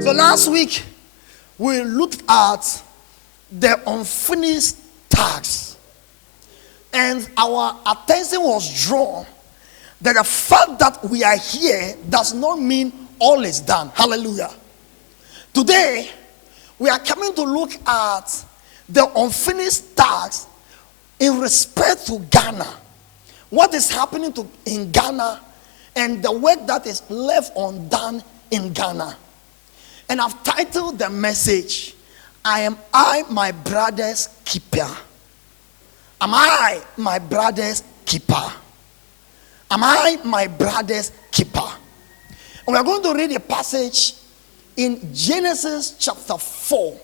So last week, we looked at the unfinished tasks. And our attention was drawn that the fact that we are here does not mean all is done. Hallelujah. Today, we are coming to look at the unfinished tasks in respect to Ghana. What is happening in Ghana and the work that is left undone in Ghana. And I've titled the message, Am I my brother's keeper? Am I my brother's keeper? Am I my brother's keeper? And we're going to read a passage in Genesis chapter 4.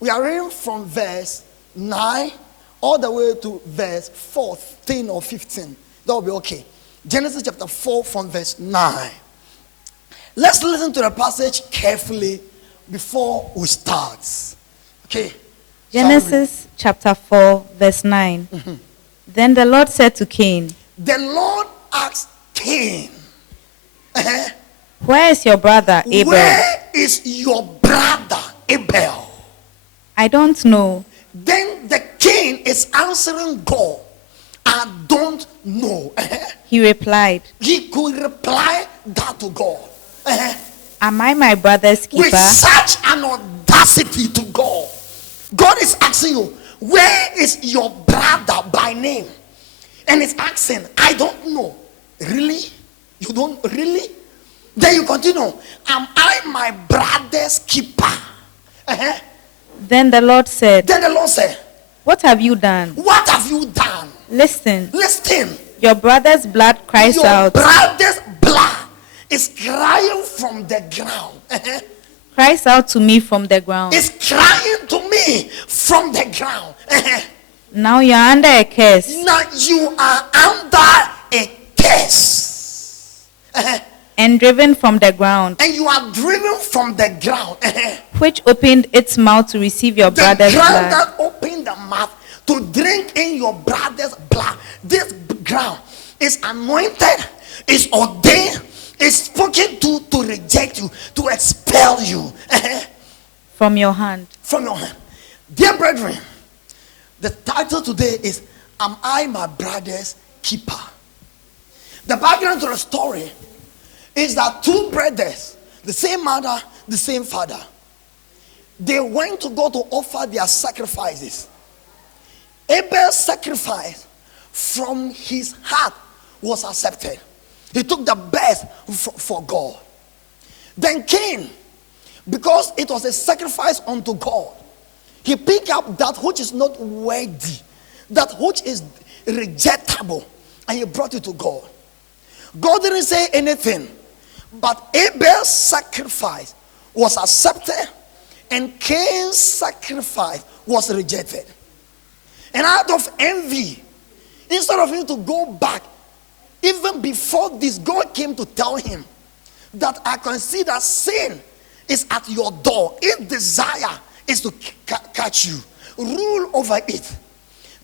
We are reading from verse 9 all the way to verse 14 or 15. That will be okay. Genesis chapter 4 from verse 9. Let's listen to the passage carefully before we start. Okay. Genesis chapter 4 verse 9. Mm-hmm. Then the Lord said to Cain, the Lord asked Cain, where is your brother Abel? Where is your brother Abel? I don't know. Then the Cain is answering God, I don't know. He replied, he could reply that to God. Am I my brother's keeper? With such an audacity to God. God is asking you, where is your brother by name? And he's asking, I don't know. Really? You don't really? Then you continue, am I my brother's keeper? Then the Lord said, what have you done? What have you done? Listen. Listen. Your brother's blood cries out. Your brother's blood is crying from the ground. Cries out to me from the ground. It's crying to me from the ground. Now you are under a curse. Now you are under a curse. And driven from the ground. And you are driven from the ground. Which opened its mouth to receive your brother's blood. The ground that opened the mouth to drink in your brother's blood. This ground is anointed, is ordained, is spoken to reject you, to expel you. From your hand. From your hand. Dear brethren, the title today is, Am I my brother's keeper? The background to the story is that two brothers, the same mother, the same father, they went to go to offer their sacrifices. Abel's sacrifice from his heart was accepted. He took the best for God. Then Cain, because it was a sacrifice unto God, he picked up that which is not worthy, that which is rejectable, and he brought it to God. God didn't say anything, but Abel's sacrifice was accepted and Cain's sacrifice was rejected. And out of envy, instead of him to go back, even before this, God came to tell him that I consider sin is at your door. Its desire is to catch you. Rule over it.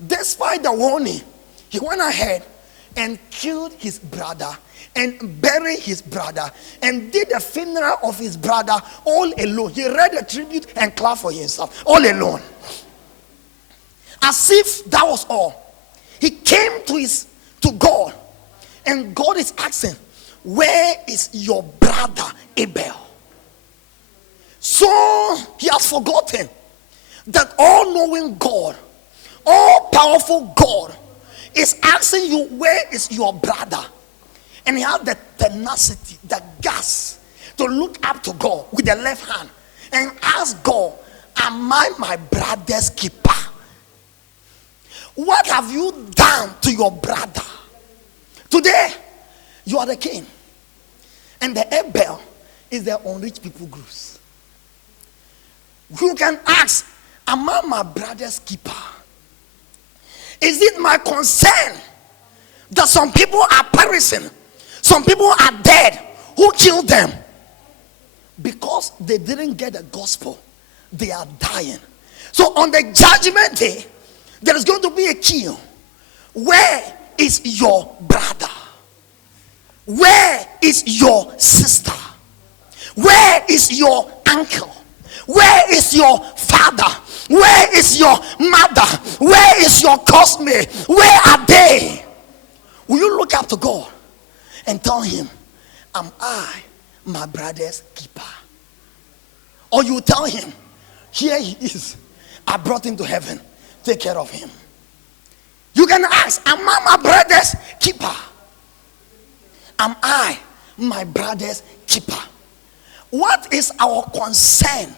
Despite the warning, he went ahead and killed his brother and buried his brother and did the funeral of his brother all alone. He read a tribute and clapped for himself all alone. As if that was all. He came to God, and God is asking, where is your brother Abel? So he has forgotten that all-knowing God, all-powerful God is asking you, where is your brother? And he had the tenacity, the guts to look up to God with the left hand and ask God, am I my brother's keeper? What have you done to your brother? Today, you are the king. And the Abel is the unreached people groups. You can ask, am I my brother's keeper? Is it my concern that some people are perishing? Some people are dead. Who killed them? Because they didn't get the gospel. They are dying. So on the judgment day, there is going to be a kill. Where is your brother? Where is your sister? Where is your uncle? Where is your father? Where is your mother? Where is your classmate? Where are they? Will you look up to God and tell him, am I my brother's keeper? Or you tell him, here he is, I brought him to heaven, take care of him. You can ask, am I my brother's keeper? Am I my brother's keeper? What is our concern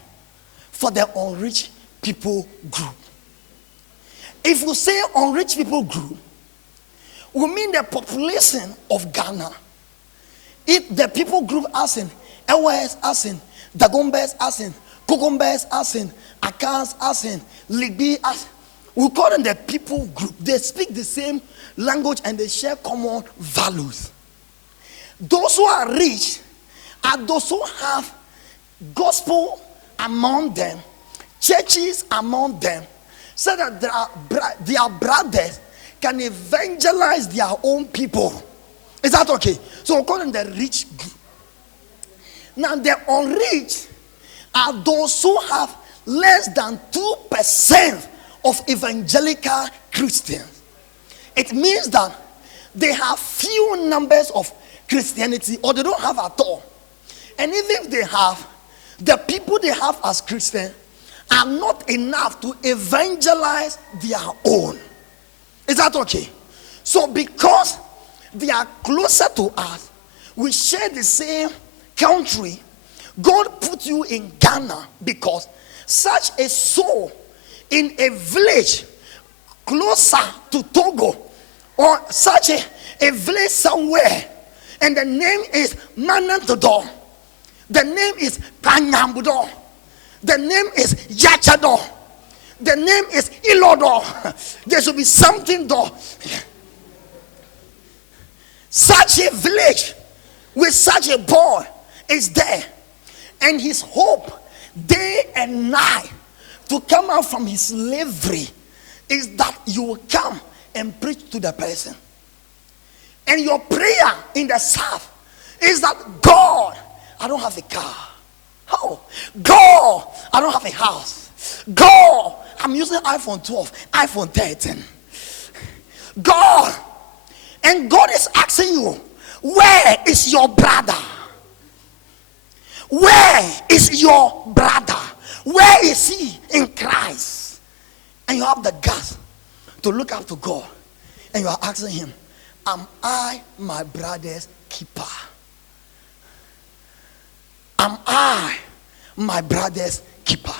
for the unreached people group? If we say unreached people group, we mean the population of Ghana. If the people group as in Ewes, as in Dagombes, as in Kogombes, as in Akans, as in Ligbi, as we call them the people group. They speak the same language and they share common values. Those who are rich are those who have gospel among them, churches among them, so that their brothers can evangelize their own people. Is that okay? So we call them the rich group. Now the unreached are those who have less than 2% of evangelical Christians. It means that they have few numbers of Christianity, or they don't have at all. And even if they have, the people they have as Christians are not enough to evangelize their own. Is that okay? So because they are closer to us, we share the same country, God put you in Ghana because such a soul in a village closer to Togo, or such a village somewhere, and the name is Manantodo, the name is Panyambudo, the name is Yachado, the name is Ilodo. There should be something though. Such a village with such a boy is there, and his hope day and night to come out from his slavery is that you will come and preach to the person. And your prayer in the south is that, God, I don't have a car. Oh, God, I don't have a house. God, I'm using iPhone 12, iPhone 13. God, and God is asking you, where is your brother? Where is your brother? Where is he in Christ? And you have the guts to look up to God, and you are asking him, am I my brother's keeper? Am I my brother's keeper?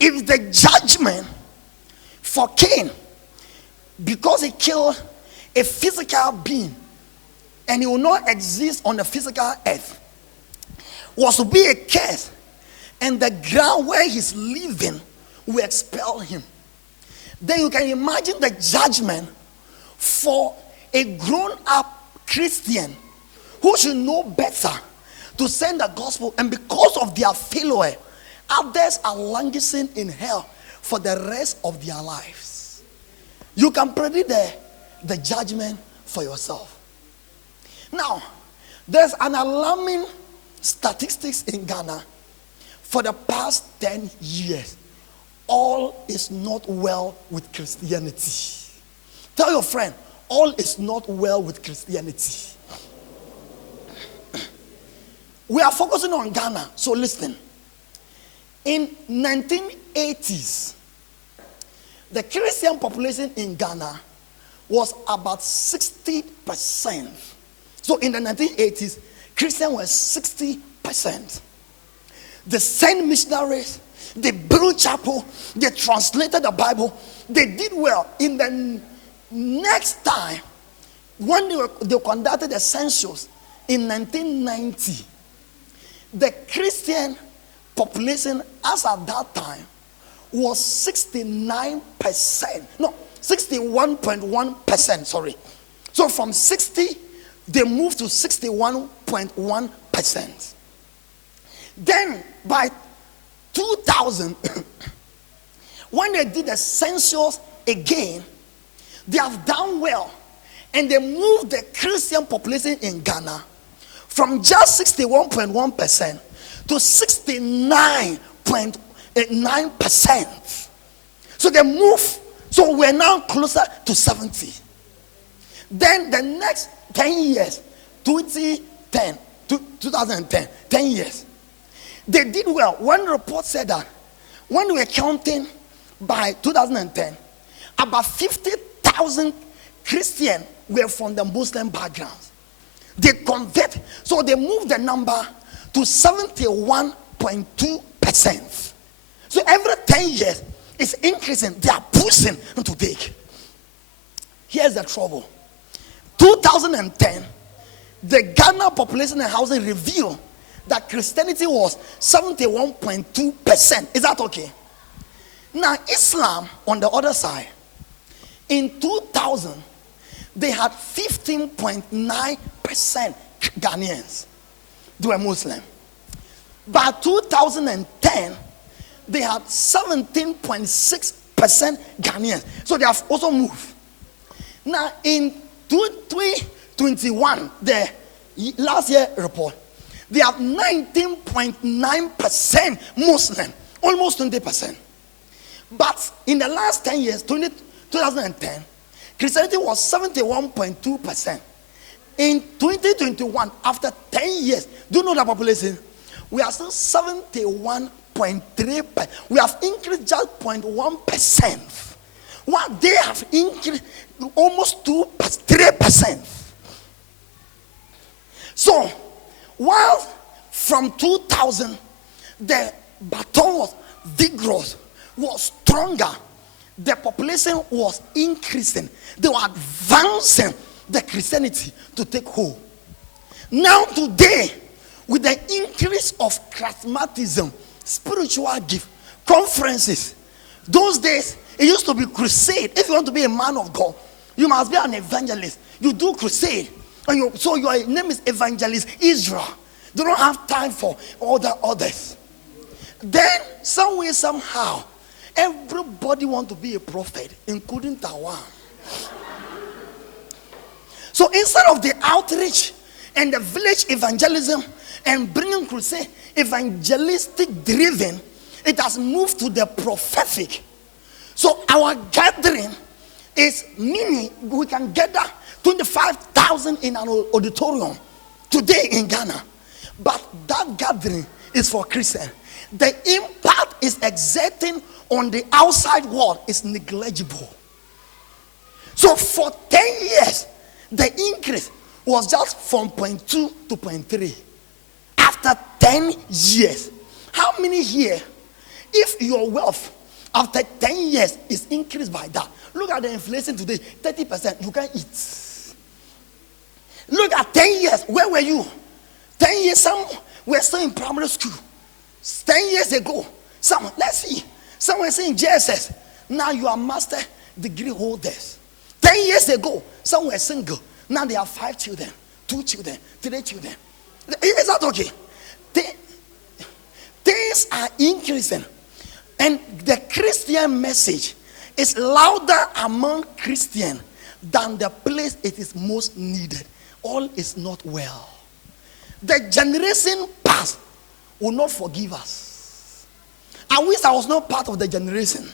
If the judgment for Cain, because he killed a physical being and he will not exist on the physical earth, was to be a curse, and the ground where he's living will expel him, then you can imagine the judgment for a grown-up Christian who should know better to send the gospel, and because of their failure, others are languishing in hell for the rest of their lives. You can predict the judgment for yourself. Now, there's an alarming statistics in Ghana. For the past 10 years, all is not well with Christianity. Tell your friend, all is not well with Christianity. We are focusing on Ghana, so listen. In 1980s, the Christian population in Ghana was about 60%. So in the 1980s, Christians were 60%. They sent missionaries, they built chapel, they translated the Bible, they did well. In the next time, when they conducted the census in 1990, the Christian population as at that time was 61.1%, sorry. So from 60, they moved to 61.1%. Then by 2000, when they did the census again, they have done well, and they moved the Christian population in Ghana from just 61.1% to 69.9%. So they move. So we're now closer to 70. Then the next 10 years, 2010, 10 years, they did well. One report said that when we were counting by 2010, about 50,000 Christians were from the Muslim backgrounds. They convert, so they moved the number to 71.2%. So every 10 years, it's increasing. They are pushing to take. Here's the trouble. 2010, the Ghana Population and Housing Review that Christianity was 71.2%. Is that okay? Now, Islam, on the other side, in 2000, they had 15.9% Ghanaians. They were Muslim. By 2010, they had 17.6% Ghanaians. So they have also moved. Now, in 2021, the last year report, they have 19.9% Muslim, almost 20%. But in the last 10 years, 2010, Christianity was 71.2%. In 2021, after 10 years, do you know the population? We are still 71.3%. We have increased just 0.1%. What they have increased almost 3%. So, while from 2000, the baton was vigorous, was stronger, the population was increasing. They were advancing the Christianity to take hold. Now today, with the increase of charismatism, spiritual gift, conferences, those days, it used to be crusade. If you want to be a man of God, you must be an evangelist. You do crusade. And so your name is Evangelist Israel. They don't have time for all the others. Then, some way, somehow, everybody wants to be a prophet, including Tawan. So instead of the outreach and the village evangelism and bringing crusade, evangelistic driven, it has moved to the prophetic. So our gathering is mini. We can gather 25,000 in an auditorium today in Ghana. But that gathering is for Christians. The impact is exerting on the outside world is negligible. So for 10 years, the increase was just from 0.2 to 0.3. After 10 years, how many here, if your wealth after 10 years is increased by that? Look at the inflation today, 30%, you can't eat. Look at 10 years, where were you? 10 years, some were still in primary school. 10 years ago, let's see, someone saying JSS, now you are master degree holders. 10 years ago, some were single. Now they have 5 children, 2 children, 3 children. Is that okay? Things are increasing. And the Christian message is louder among Christians than the place it is most needed. All is not well. The generation past will not forgive us. I wish I was not part of the generation.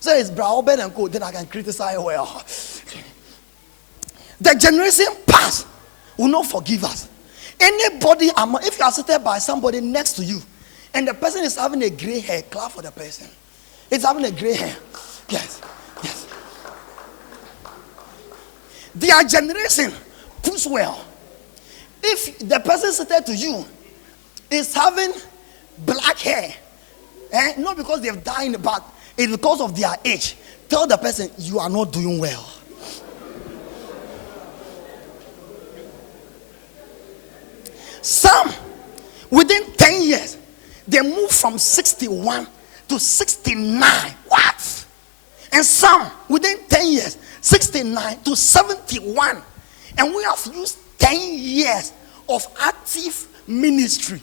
So it's Braubed and Co. Then I can criticize well. The generation past will not forgive us. Anybody, if you are seated by somebody next to you, and the person is having a gray hair, clap for the person. It's having a gray hair. Yes, yes. Their generation puts well. If the person seated to you is having black hair, not because they've died, but it's because of their age, tell the person you are not doing well. Some, within 10 years, they move from 61 to 69. What? And some, within 10 years, 69 to 71. And we have used 10 years of active ministry.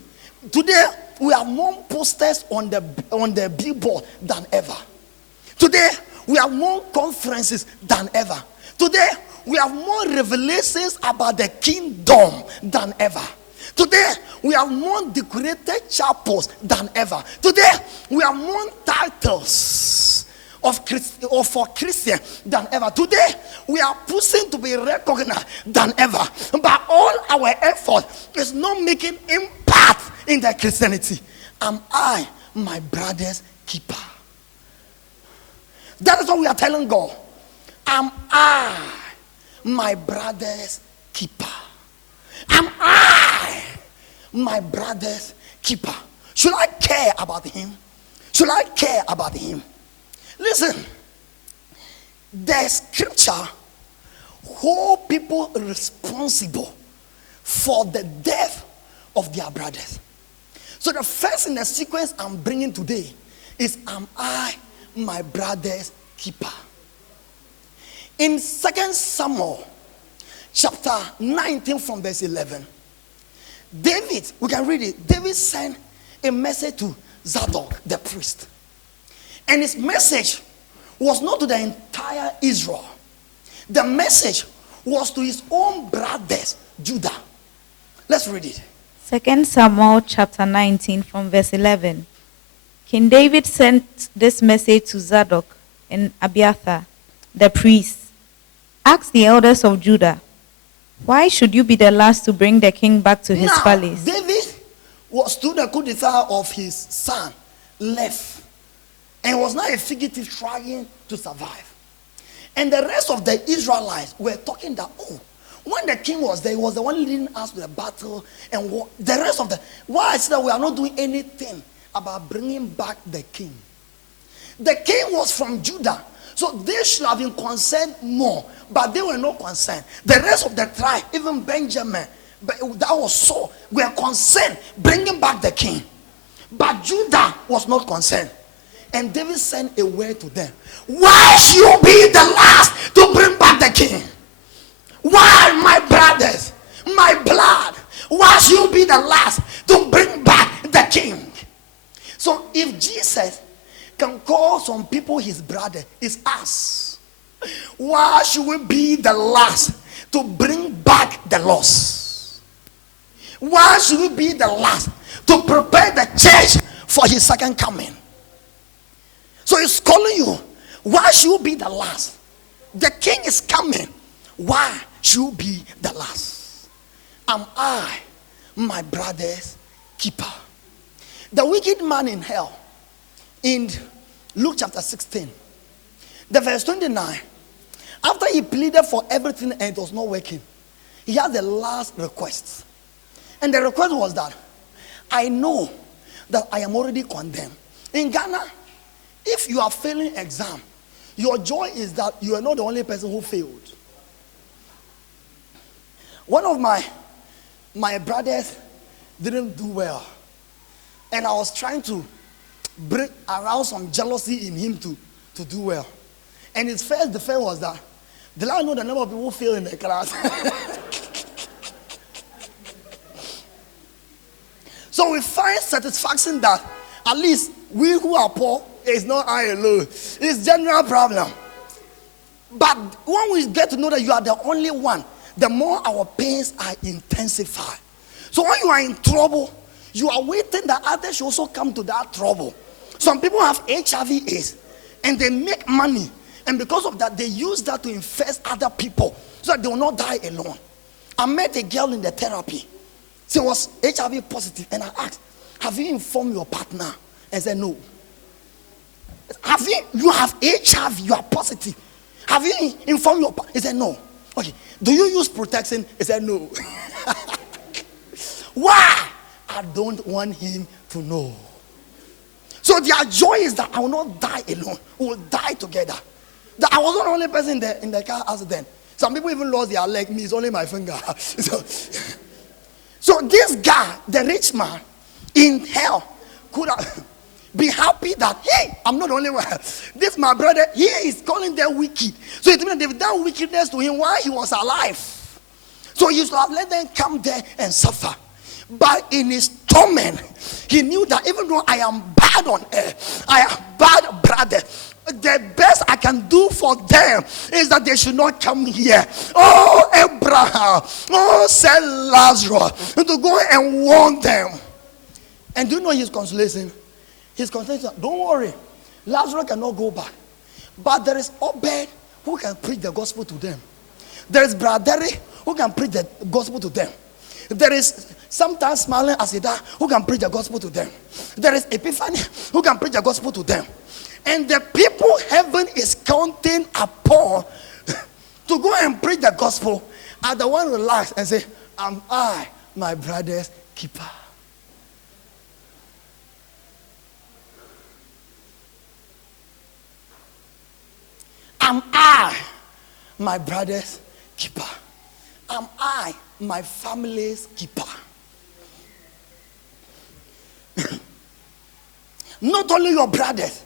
Today, we have more posters on the billboard than ever. Today, we have more conferences than ever. Today, we have more revelations about the kingdom than ever. Today, we have more decorated chapels than ever. Today, we have more titles or for Christian than ever. Today, we are pushing to be recognized than ever. But all our effort is not making impact in the Christianity. Am I my brother's keeper? That is what we are telling God. Am I my brother's keeper? Am I my brother's keeper? Should I care about him? Should I care about him? Listen, the scripture hold people responsible for the death of their brothers. So the first in the sequence I'm bringing today is, am I my brother's keeper? In 2 Samuel chapter 19 from verse 11, David, we can read it. David sent a message to Zadok, the priest. And his message was not to the entire Israel. The message was to his own brothers, Judah. Let's read it. 2 Samuel chapter 19 from verse 11. King David sent this message to Zadok and Abiathar, the priests. Ask the elders of Judah, why should you be the last to bring the king back to his palace? David was to the coup d'etat of his son, left, and was not a fugitive trying to survive. And the rest of the Israelites were talking that, oh, when the king was there, he was the one leading us to the battle and war. The rest of the, why I said that we are not doing anything about bringing back the king. The king was from Judah, so they should have been concerned more, but they were not concerned. The rest of the tribe, even Benjamin, that was so, were concerned bringing back the king. But Judah was not concerned. And David sent a word to them. Why should you be the last to bring back the king? Why, my brothers, my blood, why should you be the last to bring back the king? So if Jesus can call some people his brother, it's us. Why should we be the last to bring back the lost? Why should we be the last to prepare the church for his second coming? So he's calling you. Why should you be the last? The king is coming. Why should you be the last? Am I my brother's keeper? The wicked man in hell, in Luke chapter 16, the verse 29, after he pleaded for everything and it was not working, he had the last request. And the request was that, I know that I am already condemned. In Ghana, if you are failing exam, your joy is that you are not the only person who failed. One of my brothers didn't do well, and I was trying to break around some jealousy in him to do well. And his first defense was that, did I know the number of people who fail in the class? So we find satisfaction that at least we who are poor, it's not I alone. It's general problem. But when we get to know that you are the only one, the more our pains are intensified. So when you are in trouble, you are waiting that others should also come to that trouble. Some people have HIV/AIDS and they make money, and because of that, they use that to infest other people so that they will not die alone. I met a girl in the therapy. She was HIV positive, and I asked, have you informed your partner? And said, no. You have HIV, you are positive. Have you informed your partner? He said, no. Okay. Do you use protection? He said, no. Why? I don't want him to know. So their joy is that I will not die alone. We will die together. That I was not the only person in the car accident. Some people even lost their leg. Me, it's only my finger. So this guy, the rich man in hell, could have be happy that, hey, I'm not the only one. This my brother, he is calling them wicked. So it means they've done wickedness to him while he was alive. So he used to have let them come there and suffer. But in his torment, he knew that even though I am bad on earth, I am bad brother, the best I can do for them is that they should not come here. Oh, Abraham, oh, send Lazarus to go and warn them. And do you know his consolation? His consolation, don't worry, Lazarus cannot go back. But there is Obed who can preach the gospel to them. There is Brother who can preach the gospel to them. There is sometimes smiling Asida who can preach the gospel to them. There is Epiphany who can preach the gospel to them. And the people heaven is counting upon to go and preach the gospel are the one relax and say, am I my brother's keeper? Am I my brother's keeper? Am I my family's keeper? Not only your brothers,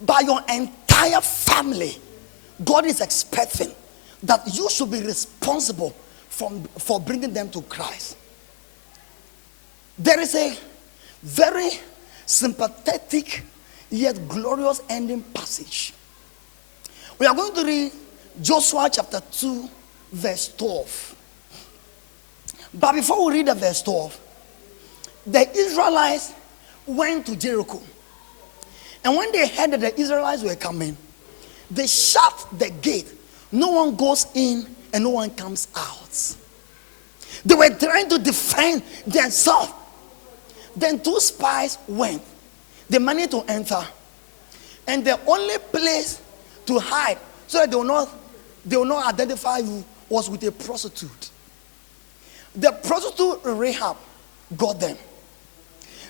but your entire family. God is expecting that you should be responsible for bringing them to Christ. There is a very sympathetic yet glorious ending passage. We are going to read Joshua chapter 2 verse 12. But before we read the verse 12, the Israelites went to Jericho. And when they heard that the Israelites were coming, they shut the gate. No one goes in and no one comes out. They were trying to defend themselves. Then 2 spies went. They managed to enter. And the only place to hide so that they will not identify you was with a prostitute. The prostitute Rahab got them.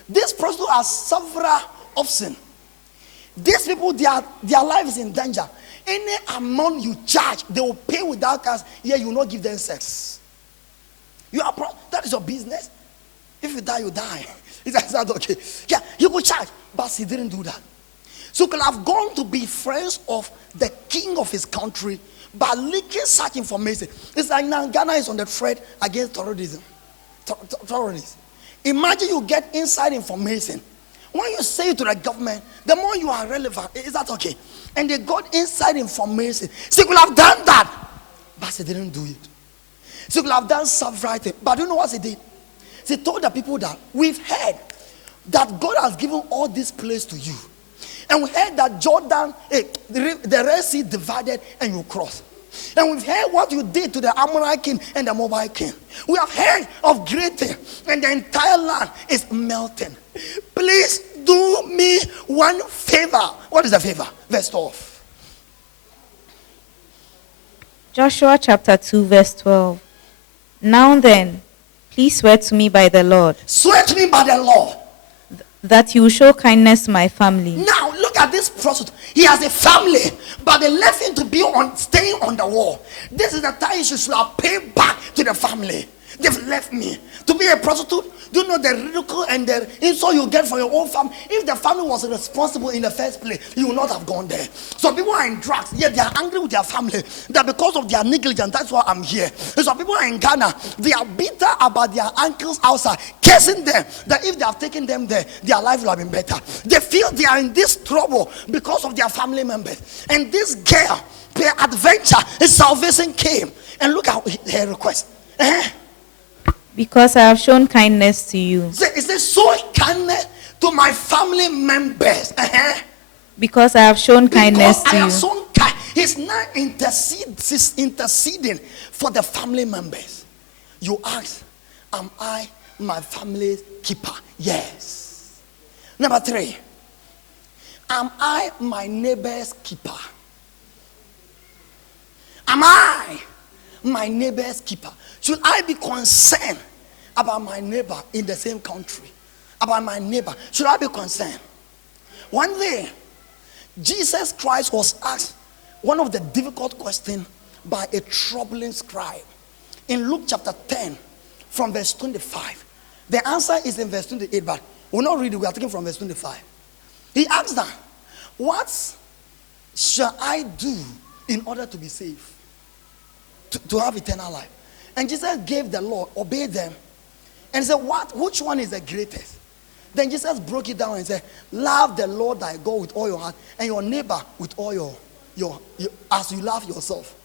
This prostitute has several options. These people, their life is in danger. Any amount you charge, they will pay without cash. Yeah, you will not give them sex. That is your business. If you die, you die. Is that okay? Yeah, you could charge, but he didn't do that. So could have gone to be friends of the king of his country by leaking such information. It's like now Ghana is on the threat against terrorism. Terrorists. Imagine you get inside information. When you say it to the government, the more you are relevant. Is that okay? And they got inside information. So they could have done that, but they didn't do it. So they could have done several things. But you know what they did? They told the people that we've heard that God has given all this place to you. And we heard that Jordan, the Red Sea divided and you crossed. And we've heard what you did to the Amorite king and the Moabite king. We have heard of great things, and the entire land is melting. Please do me one favor. What is the favor? Verse 12. Joshua chapter 2 verse 12. Now then, please swear to me by the Lord. Swear to me by the Lord. That you will show kindness to my family. Now look at this prostitute. He has a family, but they left him to be staying on the wall. This is the time you should have paid back to the family. They've left me to be a prostitute. Do you know the ridicule and the insult you get from your own family? If the family was responsible in the first place, you would not have gone there. So people are in drugs, yet they are angry with their family that because of their negligence, that's why I'm here. And so people are in Ghana, they are bitter about their uncles outside, cursing them that if they have taken them there, their life will have been better. They feel they are in this trouble because of their family members. And this girl, their adventure, his salvation came. And look at her request. Because I have shown kindness to you. Is this so kindness to my family members? Because I have shown kindness to you. He's not interceding for the family members. You ask, am I my family's keeper? Yes. Number 3, am I my neighbor's keeper? Am I my neighbor's keeper? Should I be concerned about my neighbor in the same country? About my neighbor? Should I be concerned? One day, Jesus Christ was asked one of the difficult questions by a troubling scribe. In Luke chapter 10, from verse 25. The answer is in verse 28, but we'll not read it. We are taking from verse 25. He asked them, what shall I do in order to be saved? To have eternal life. And Jesus gave the law, obeyed them, and said, which one is the greatest? Then Jesus broke it down and said, love the Lord thy God with all your heart and your neighbor with all your as you love yourself.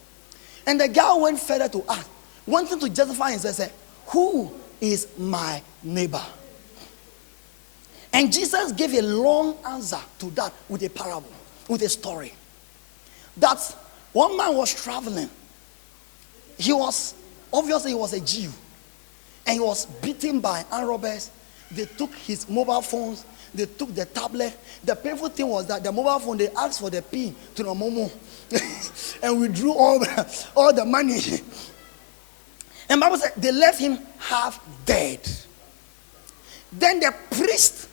And the guy went further to ask, wanting to justify himself, said, who is my neighbor? And Jesus gave a long answer to that with a parable, with a story. That one man was traveling. He was a Jew. And he was beaten by armed robbers. They took his mobile phones. They took the tablet. The painful thing was that the mobile phone, they asked for the PIN to the Momo. And withdrew all the money. And Bible said they left him half dead. Then the priest,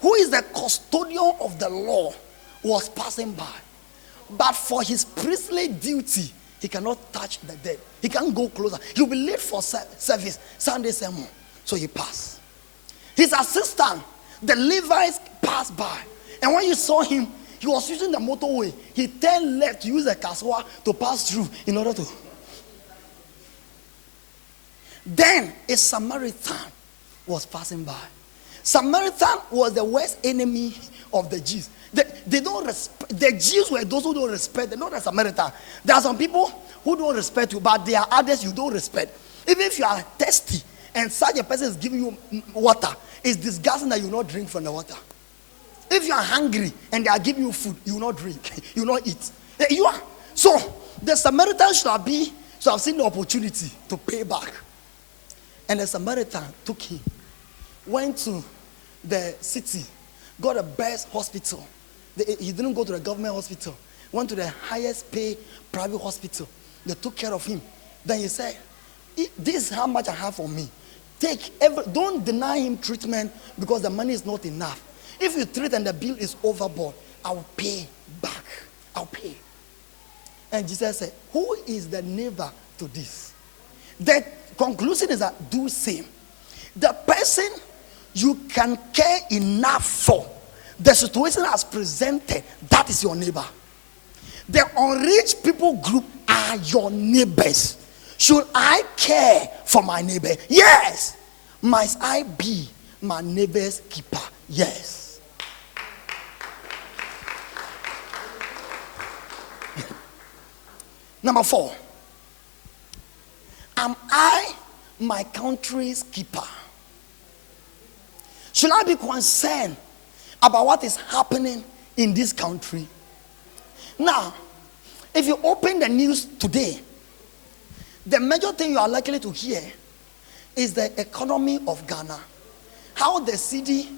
who is the custodian of the law, was passing by. But for his priestly duty, he cannot touch the dead. He can't go closer. He'll be late for service, Sunday sermon. So he passed. His assistant, the Levites, passed by. And when you saw him, he was using the motorway. He turned left to use the caswa to pass through in order to. Then a Samaritan was passing by. Samaritan was the worst enemy of the Jews. They don't respect. The Jews were those who don't respect. They're not the Samaritan. There are some people who don't respect you, but there are others you don't respect. Even if you are thirsty and such a person is giving you water, it's disgusting that you not drink from the water. If you are hungry and they are giving you food, you will not drink, you will not eat. You are. So the Samaritan should have seen the opportunity to pay back. And the Samaritan took him, went to the city, got the best hospital. He didn't go to the government hospital. Went to the highest paid private hospital. They took care of him. Then he said, this is how much I have for me. Don't deny him treatment because the money is not enough. If you treat and the bill is overboard, I'll pay back. I'll pay. And Jesus said, who is the neighbor to this? The conclusion is that do same. The person you can care enough for, the situation has presented, that is your neighbor. The unreached people group are your neighbors. Should I care for my neighbor? Yes. Must I be my neighbor's keeper? Yes. Number 4. Am I my country's keeper? Should I be concerned about what is happening in this country? Now, if you open the news today, the major thing you are likely to hear is the economy of Ghana. How the city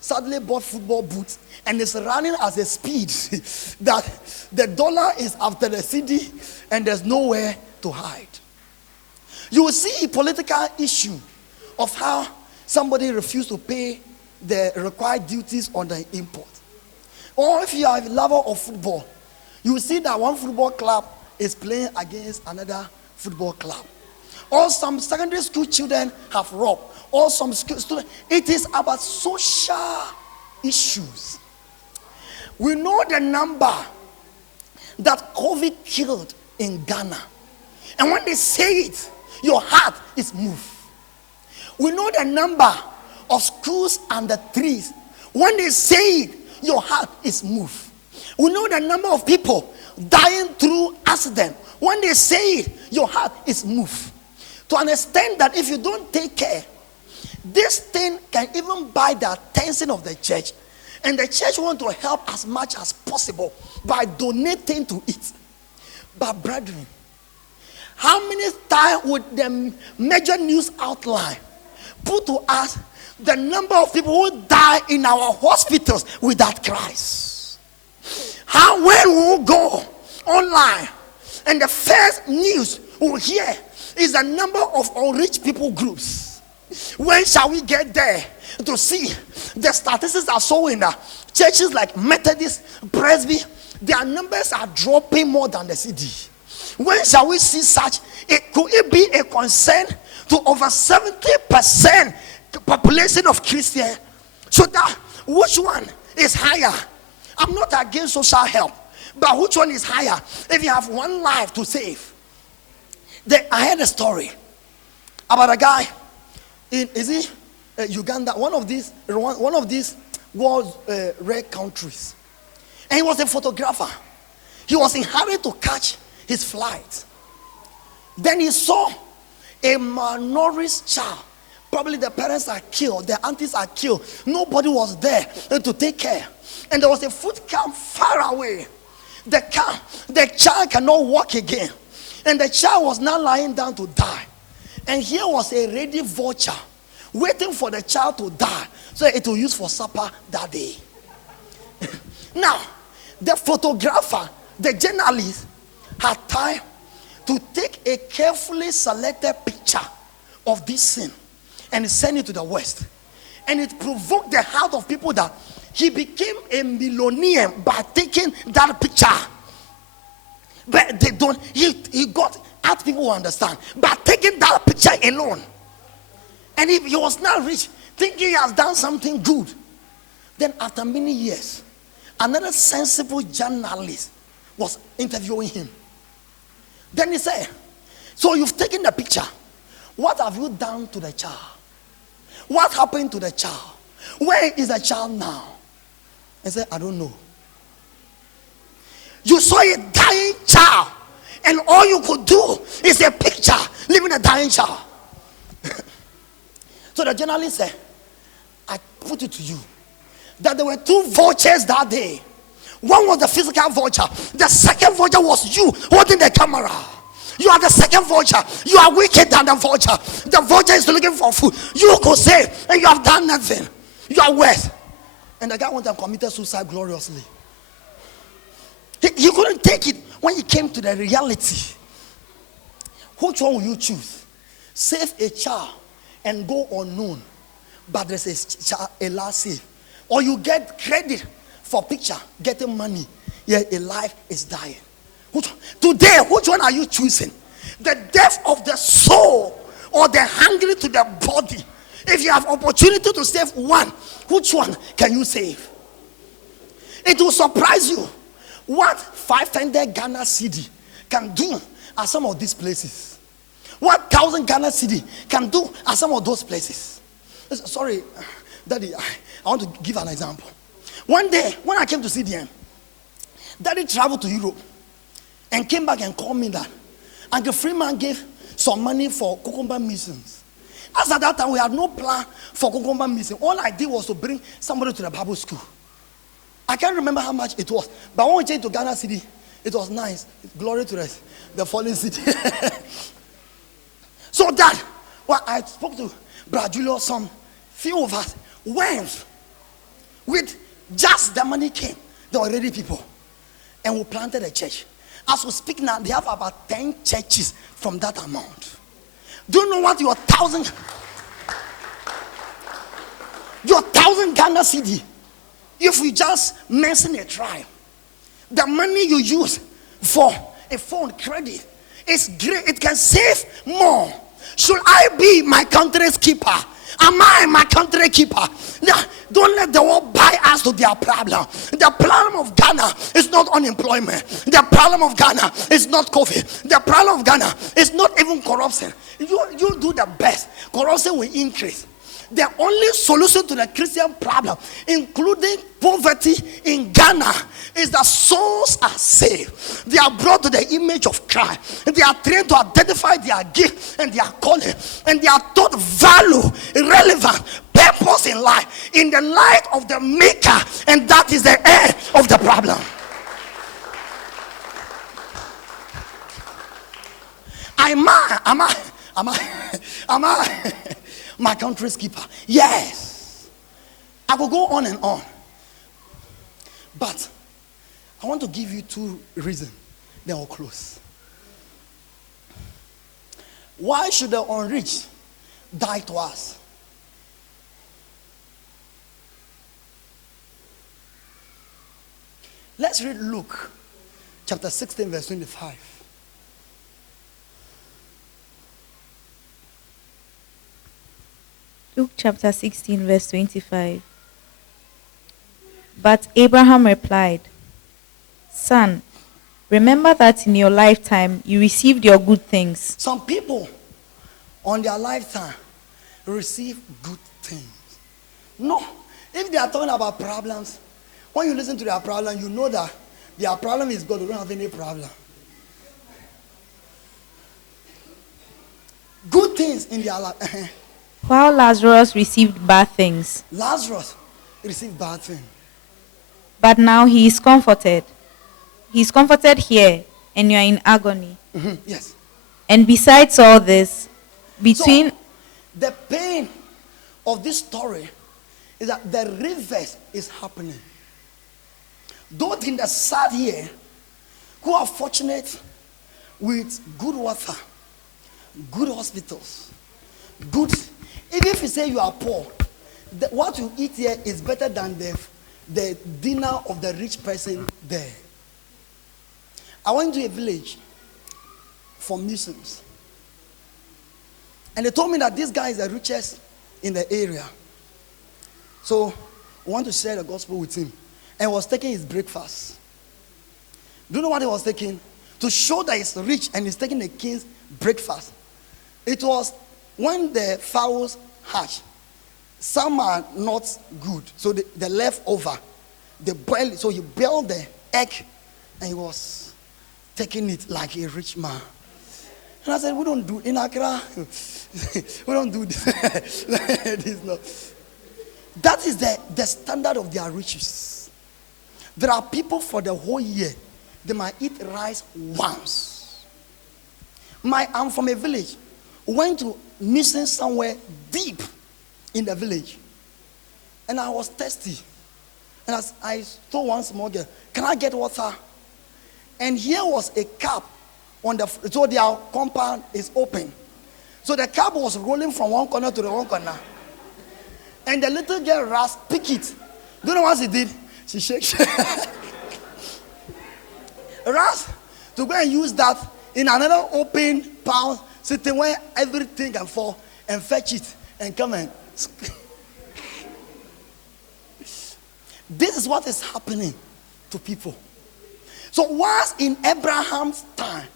suddenly bought football boots and is running at a speed that the dollar is after the city and there's nowhere to hide. You will see a political issue of how somebody refused to pay the required duties on the import. Or if you are a lover of football, you will see that one football club is playing against another football club. Or some secondary school children have robbed. Or some school students. It is about social issues. We know the number that COVID killed in Ghana. And when they say it, your heart is moved. We know the number of schools under trees. When they say it, your heart is moved. We know the number of people dying through accident. When they say it, your heart is moved. To understand that if you don't take care, this thing can even buy the attention of the church. And the church wants to help as much as possible by donating to it. But brethren, how many times would the major news outline put to us the number of people who die in our hospitals without Christ? How when we will go online and the first news we will hear is the number of unreached people groups. When shall we get there to see? The statistics are showing that churches like Methodist, Presby, their numbers are dropping more than the CD. When shall we see such? Could it be a concern to over 70% population of Christians? So that which one is higher? I'm not against social help, but which one is higher? If you have one life to save. I heard a story about a guy. Uganda, one of these world rare countries. And he was a photographer. He was in hurry to catch his flight. Then he saw a malnourished child. Probably the parents are killed, the aunties are killed. Nobody was there to take care. And there was a foot camp far away. The child cannot walk again. And the child was now lying down to die. And here was a ready vulture waiting for the child to die so it will use for supper that day. Now, the photographer, the journalist, had time to take a carefully selected picture of this scene and send it to the West. And it provoked the heart of people that he became a millionaire by taking that picture. But they don't, he got out people who understand by taking that picture alone. And if he was now rich, thinking he has done something good. Then after many years, another sensible journalist was interviewing him. Then he said, so you've taken the picture. What have you done to the child? What happened to the child? Where is the child now? I said, I don't know. You saw a dying child, and all you could do is a picture leaving a dying child. So the journalist said, I put it to you that there were two vultures that day. One was the physical vulture. The second vulture was you holding the camera. You are the second vulture. You are wicked than the vulture. The vulture is looking for food. You could say, and you have done nothing. You are worse. And the guy went and committed suicide gloriously. He couldn't take it when he came to the reality. Which one will you choose? Save a child and go unknown, but there's a last save. Or you get credit for picture, getting money, yet a life is dying. Today, which one are you choosing? The death of the soul or the hungry to the body? If you have opportunity to save one, which one can you save? It will surprise you what 500 Ghana cedi can do at some of these places. What 1,000 Ghana cedi can do at some of those places. Sorry, Daddy, I want to give an example. One day, when I came to CDM, Daddy traveled to Europe and came back and called me that Uncle Freeman gave some money for cucumber missions. As at that time, we had no plan for cucumber mission. All I did was to bring somebody to the Bible school. I can't remember how much it was, but when we changed to Ghana City, it was nice. Glory to the fallen city. So that, well, I spoke to Brother Julio, some few of us went with just the money came. There were already people. And we planted a church. As we speak now, they have about 10 churches from that amount. Do you know what your 1,000 Ghana cedi, if we just mention a tribe, the money you use for a phone credit is great. It can save more. Should I be my country's keeper? Am I my country keeper? Now, don't let the world buy us to their problem. The problem of Ghana is not unemployment. The problem of Ghana is not COVID. The problem of Ghana is not even corruption. You do the best. Corruption will increase. The only solution to the Christian problem, including poverty in Ghana, is that souls are saved. They are brought to the image of Christ. They are trained to identify their gift and their calling. And they are taught value, relevant, purpose in life, in the light of the Maker. And that is the end of the problem. Am I my country's keeper? Yes. I will go on and on. But I want to give you two reasons. Then I'll close. Why should the unreached die to us? Let's read Luke chapter 16 verse 25. Luke chapter 16 verse 25. But Abraham replied, Son, remember that in your lifetime you received your good things. Some people on their lifetime receive good things. things. No. If they are talking about problems, when you listen to their problem, you know that their problem is God. They don't have any problem. Good things in their life. While Lazarus received bad things, Lazarus received bad things. but now he is comforted. He is comforted here, and you are in agony. Yes. And besides all this, between So, the pain of this story is that the reverse is happening. Those in the sad here who are fortunate with good water, good hospitals, good. Even if you say you are poor, what you eat here is better than the dinner of the rich person there. I went to a village for missions, and they told me that this guy is the richest in the area. So I want to share the gospel with him, and was taking his breakfast. Do you know what he was taking? To show that he's rich and he's taking the king's breakfast. It was when the fowls hatch. Some are not good, so the leftover, they boil it. So he boiled the egg, and he was taking it like a rich man. And I said, we don't do in Accra. We don't do this. This not. That is the standard of their riches. There are people for the whole year, they might eat rice once. I'm from a village. Went to mission somewhere deep in the village. And I was thirsty. And as I told one small girl, can I get water? And here was a cup on so their compound is open. So the cup was rolling from one corner to the one corner. And the little girl Ras picked it. Do you know what she did? She shakes. Ras to go and use that in another open pound, sitting where everything can fall, and fetch it and come and. This is what is happening to people. So whilst in Abraham's time,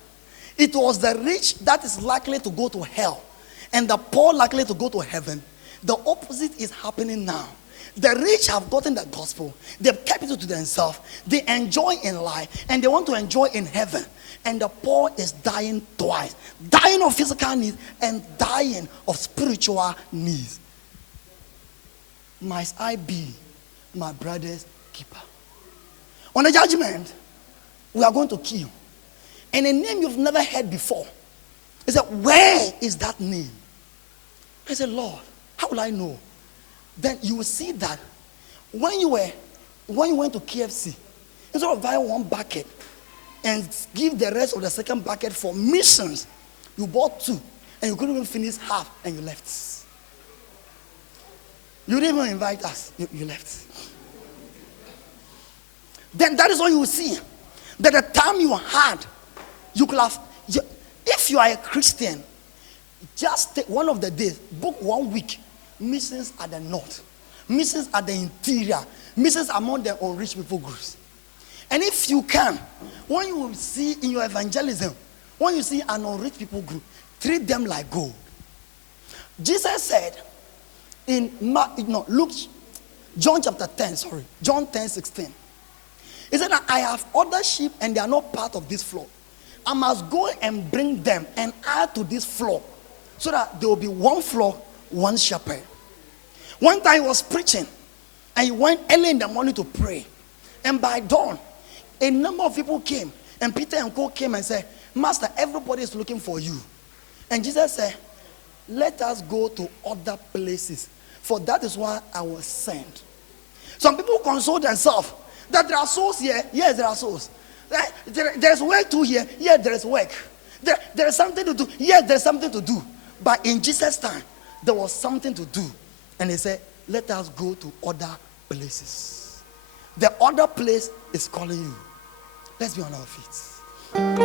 it was the rich that is likely to go to hell and the poor likely to go to heaven. The opposite is happening now. The rich have gotten the gospel. They've kept it to themselves. They enjoy in life and they want to enjoy in heaven. And the poor is dying twice. Dying of physical needs and dying of spiritual needs. Must I be my brother's keeper? On the judgment, we are going to kill. And a name you've never heard before. He said, where is that name? I said, Lord, how will I know? Then you will see that when you went to KFC, instead of buying one bucket and give the rest of the second bucket for missions, you bought two and you couldn't even finish half and you left. You didn't even invite us. You left. Then that is what you will see. That the time you had, you could have, if you are a Christian, just take one of the days, book 1 week, missions at the north, missions at the interior, missions among the unreached people groups. And if you can, when you will see in your evangelism, when you see an unreached people group, treat them like gold. Jesus said in John 10:16. He said, I have other sheep and they are not part of this flock. I must go and bring them and add to this flock so that there will be one flock, one shepherd. One time he was preaching and he went early in the morning to pray. And by dawn, a number of people came and Peter and Co came and said, Master, everybody is looking for you. And Jesus said, let us go to other places, for that is why I was sent. Some people console themselves that there are souls here. Yes, there are souls. There's work to here. Yes, there is work. There is something to do. Yes, there's something to do. But in Jesus' time, there was something to do. And he said, let us go to other places. The other place is calling you. Let's be on our feet.